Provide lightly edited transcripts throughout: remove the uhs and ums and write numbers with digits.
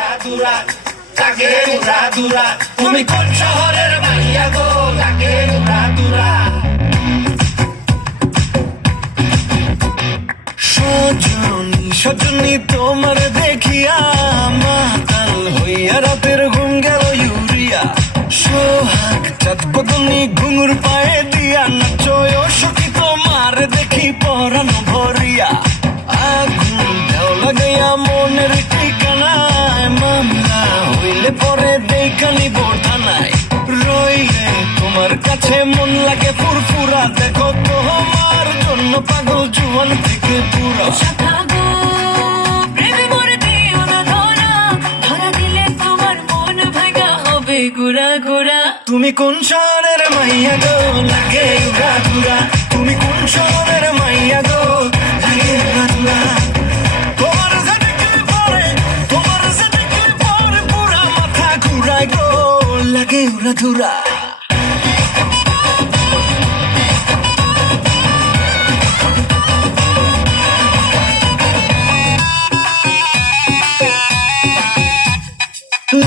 উড়াদুরা লাগে উড়াদুরা তুমি কোন শহরের মাইয়া গো লাগে উড়াদুরা সজনী সজনী তোমার দেখিয়া মাতাল হইয়া রাতের ঘুম গেল ইউরিয়া সোহাগ চাঁদ বদনী ঘুঙুর পায়ে দিয়া নাচয় সখী তোমার দেখি পরানো ভরিয়া আগুন দেও লাগাইয়া মনের ঠিকানায় মামলা হইলে পরে দেখানি বোঠানায় রইলে তোমার কাছে মন লাগে ফুরফুরা দেখো তোমার জন্য পাগল জুয়ান থেকে পুরা গুড়া গুড়া তুমি কোন শহরের মাইয়া গো লাগে উড়াদুরা তুমি কোন শহরের মাইয়া গো লাগে উড়াদুরা তোমার যে দেখলে পরে পুরা মাথা ঘুরায় গো লাগে উড়াদুরা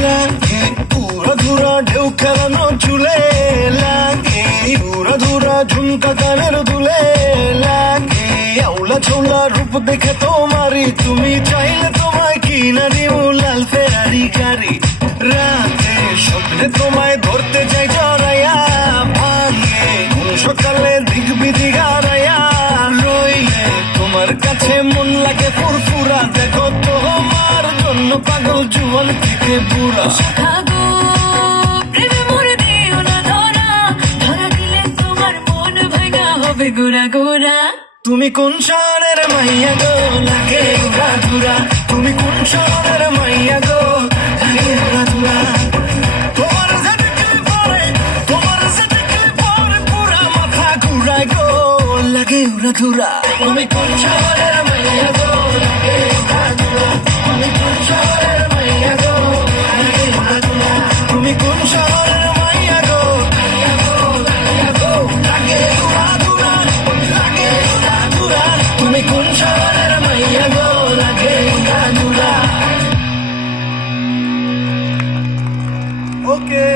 লাগে উড়াধুরা ঢেউ খেলানো চুলে লাগে উড়াধুরা ঝুমকা কানের দুলে লাগে আউলা ছোলা রূপ দেখে তোমারই তুমি চাইলে তোমায় কিনা দিও লাল ফেরারি গাড়ি রাতে স্বপ্নে তোমায় ধরতে চাই জড়াইয়া ভাঙে কোন সকালে দিক বিধি গাড়াইয়া রইলে তোমার কাছে মন লাগে ফুরফুরা দেখো তোমার জন্য পাগল জুয়ান থেকে বুড়া গুড়া গুড়া তুমি কোন শহরের মাইয়া গো লাগে উড়াদুরা তুমি কোন শহরের মাইয়া গো লাগে উড়াদুরা তোমার যে দেখলে পরে পুরা মাথা ঘুরায় গো লাগে উড়াদুরা তুমি কোন শহরের মাইয়া গো লাগে উড়াদুরা তুমি কোন শহরের মাইয়া গো লাগে উড়াদুরা তুমি কোন শহরের মাইয়া গো লাগে উড়াদুরা লাগে উড়াদুরা তুমি কোন শহরের মাইয়া গো লাগে উড়াদুরা ওকে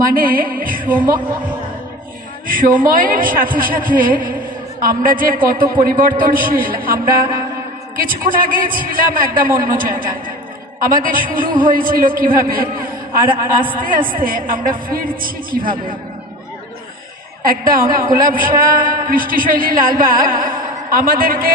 মানে সময়ের সাথে সাথে আমরা যে কত পরিবর্তনশীল। আমরা কিছুক্ষণ আগে ছিলাম একদম অন্য জায়গায়, আমাদের শুরু হয়েছিল কিভাবে আর আস্তে আস্তে আমরা ফিরছি কিভাবে। একদম গোলাপ শাহ কৃষ্টিশৈলী লালবাগ আমাদেরকে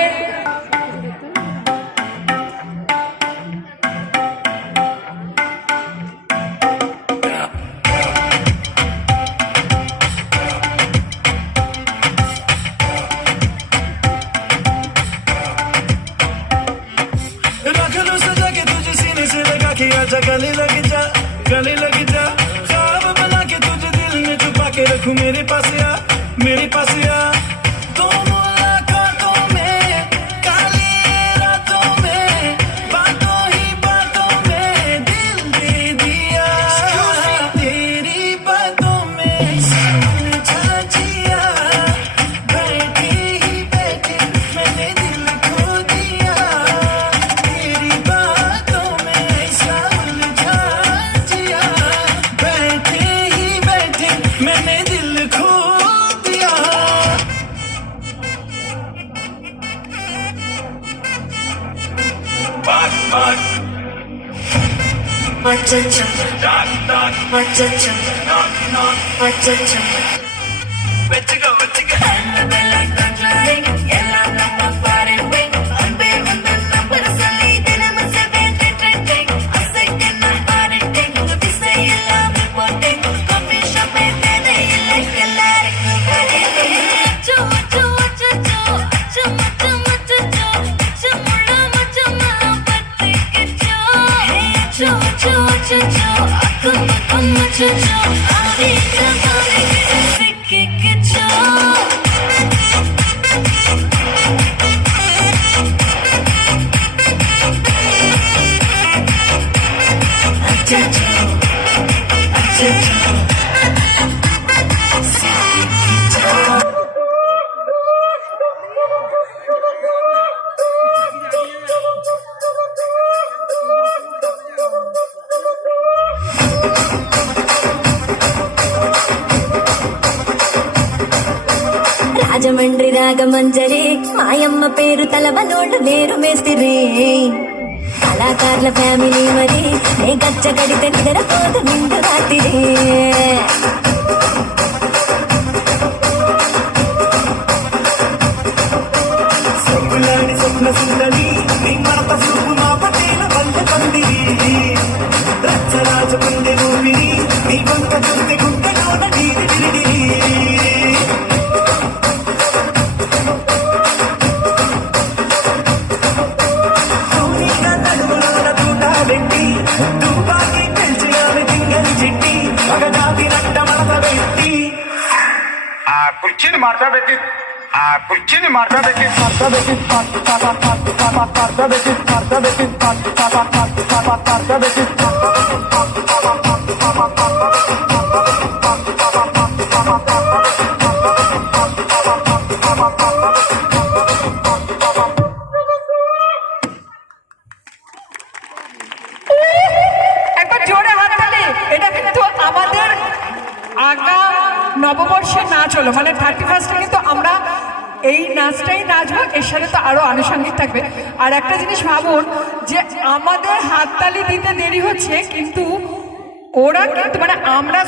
गले लग जा ख्वाब बना के तुझे दिल में छुपा के रखूं मेरे पास आ दो मुलाकातों में काली रातों में बातों ही बातों में दिल दे दिया तेरी बातों में समझा जिया बैठे ही बैठे मैंने दिल खो दिया तेरी बातों में समझा जिया बैठे ही बैठे मैंने दिल खो दिया बात बात రాజమండ్రి రాగమంజరి మాయమ్మ పేరు తలవనోళ్ళు నేరు మేస్తిరి కళాకారుల ఫ్యామిలీ మరి నే గచ్చ కడితే నిద్రపోదు నిండు రాత్రి సొగ్గులాడి స్వప్న సుందరి నీ మడత చూపు మా పటేల వల్లె పందిరి రచ్చరాజ గుండె ఊపిరి నీ వంక చూస్తే గుండెలోన నీరి తిరిగిరి సూర్యుల నడుములోన తూట పెట్టి తుపాకి పెంచి ఆమె దింగని చిట్టి మగజాతి నట్ట మడత పెట్టి ఆ కుర్చీని మార్చబెట్టి একবার জোরে হাততালি। এটা কিন্তু আমাদের আগাম নববর্ষের নাচ হলো, মানে 31 কিন্তু আমরা এই নাচটাই নাচবো, এর সাথে তো আরো আনুষঙ্গিক থাকবে। আর একটা জিনিস ভাবুন যে আমাদের হাততালি দিতে দেরি হচ্ছে, কিন্তু ওরা কিন্তু মানে আমরা